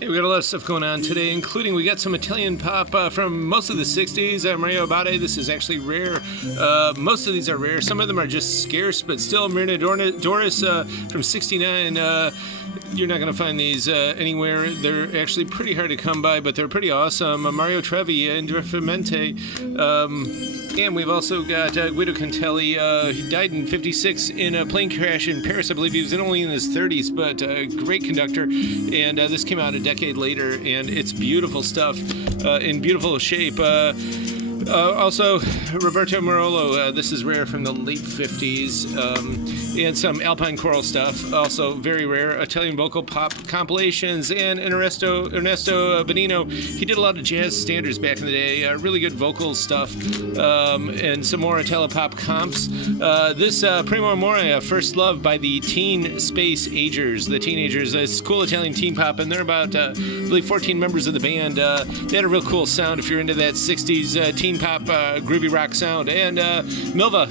Hey, we got a lot of stuff going on today, including we got some Italian pop from most of the 60s. Mario Abate, this is actually rare. Most of these are rare. Some of them are just scarce, but still. Marina Doris from 69. You're not going to find these anywhere. They're actually pretty hard to come by, but they're pretty awesome. Mario Trevi, Indifferente. And we've also got Guido Cantelli. He died in 56 in a plane crash in Paris. I believe he was only in his 30s, but a great conductor. And this came out a decade later, and it's beautiful stuff in beautiful shape. Also, Roberto Morolo, this is rare from the late 50s, and some Alpine choral stuff, also very rare. Italian vocal pop compilations, and Ernesto Benino, he did a lot of jazz standards back in the day, really good vocal stuff, and some more Italo pop comps. This Primo Amore, First Love by the Teen Space Agers. The Teenagers, it's cool Italian teen pop, and they're about, I believe, 14 members of the band. They had a real cool sound if you're into that 60s teen pop, groovy rock sound. And Milva,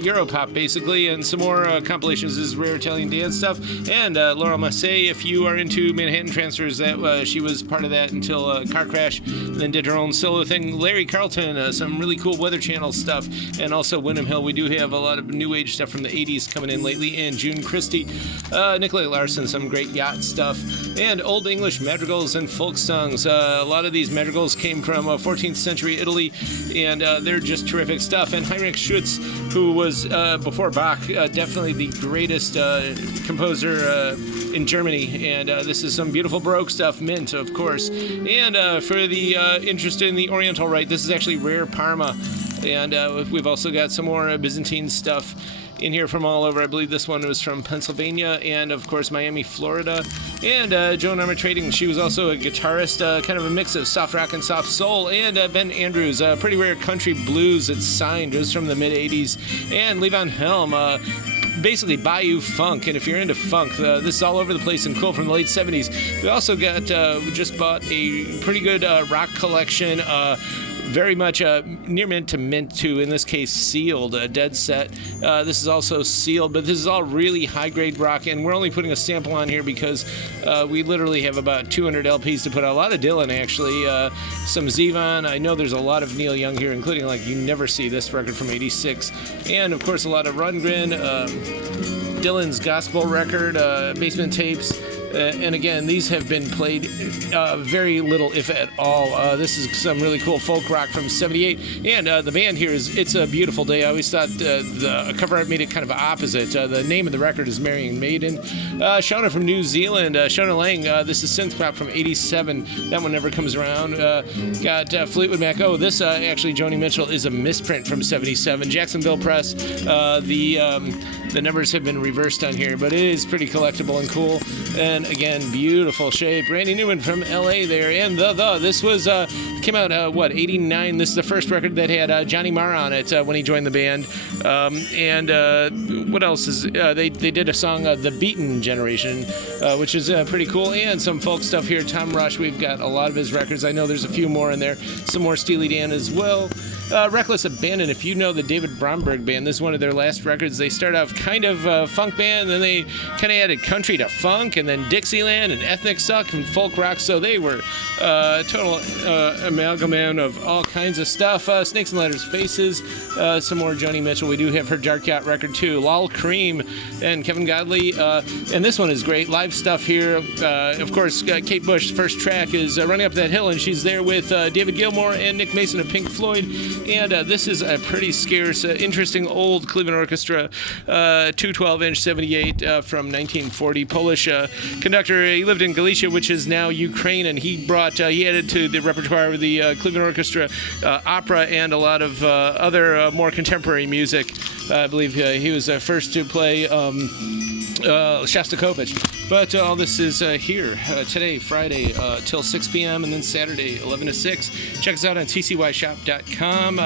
Europop, basically, and some more compilations. This is rare Italian dance stuff. And Laura Massey, if you are into Manhattan Transfers, that she was part of that until a car crash, and then did her own solo thing. Larry Carlton, some really cool Weather Channel stuff, and also Wyndham Hill. We do have a lot of new age stuff from the 80s coming in lately, and June Christie, Nicolai Larson, some great yacht stuff, and Old English madrigals and folk songs. A lot of these madrigals came from 14th century Italy, and they're just terrific stuff. And Heinrich Schütz, who was, before Bach, definitely the greatest composer in Germany, and this is some beautiful Baroque stuff, mint, of course. And for the interested in the Oriental Rite, this is actually rare Parma, and we've also got some more Byzantine stuff in here from all over. I believe this one was from Pennsylvania, and of course Miami, Florida. And Joan Armatrading, she was also a guitarist, kind of a mix of soft rock and soft soul. And Ben Andrews, pretty rare country blues. It's signed, it was from the mid 80s. And Levon Helm, basically Bayou Funk, and if you're into funk, this is all over the place and cool from the late 70s. We also got, we just bought a pretty good rock collection, very much near mint to mint to, in this case, sealed, dead set. This is also sealed, but this is all really high-grade rock, and we're only putting a sample on here because we literally have about 200 LPs to put out. A lot of Dylan, actually, some Zevon. I know there's a lot of Neil Young here, including, like, You Never See, this record from 86. And, of course, a lot of Rundgren, Dylan's gospel record, Basement Tapes. And again, these have been played very little, if at all. This is some really cool folk rock from 78. And the band here is It's a Beautiful Day. I always thought the cover art made it kind of opposite. The name of the record is Marrying Maiden. Shauna from New Zealand. Shauna Lang, this is synth pop from 87. That one never comes around. Got Fleetwood Mac. Oh, this actually, Joni Mitchell, is a misprint from 77. Jacksonville Press. The numbers have been reversed on here, but it is pretty collectible and cool. And again, beautiful shape. Randy Newman from LA there. And this was came out 89. This is the first record that had Johnny Marr on it when he joined the band. And what else is they did a song, The Beaten Generation, which is pretty cool. And some folk stuff here. Tom Rush, we've got a lot of his records. I know there's a few more in there. Some more Steely Dan as well. Reckless Abandon, if you know the David Bromberg band, this is one of their last records. They start off kind of funk band, then they kind of added country to funk, and then Dixieland and ethnic suck and folk rock, so they were total amalgamation of all kinds of stuff. Snakes and Ladders, Faces, some more Joni Mitchell. We do have her Dark Yacht record too. Lol Cream and Kevin Godley, and this one is great. Live stuff here. Of course, Kate Bush, first track is Running Up That Hill, and she's there with David Gilmour and Nick Mason of Pink Floyd. And this is a pretty scarce, interesting old Cleveland Orchestra, 212-inch 78 from 1940. Polish conductor. He lived in Galicia, which is now Ukraine, and he added to the repertoire of the Cleveland Orchestra opera and a lot of other more contemporary music. I believe he was first to play Shostakovich. But all this is here today, Friday, till 6 p.m., and then Saturday, 11 to 6. Check us out on tcyshop.com.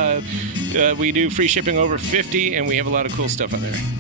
We do free shipping over 50, and we have a lot of cool stuff on there.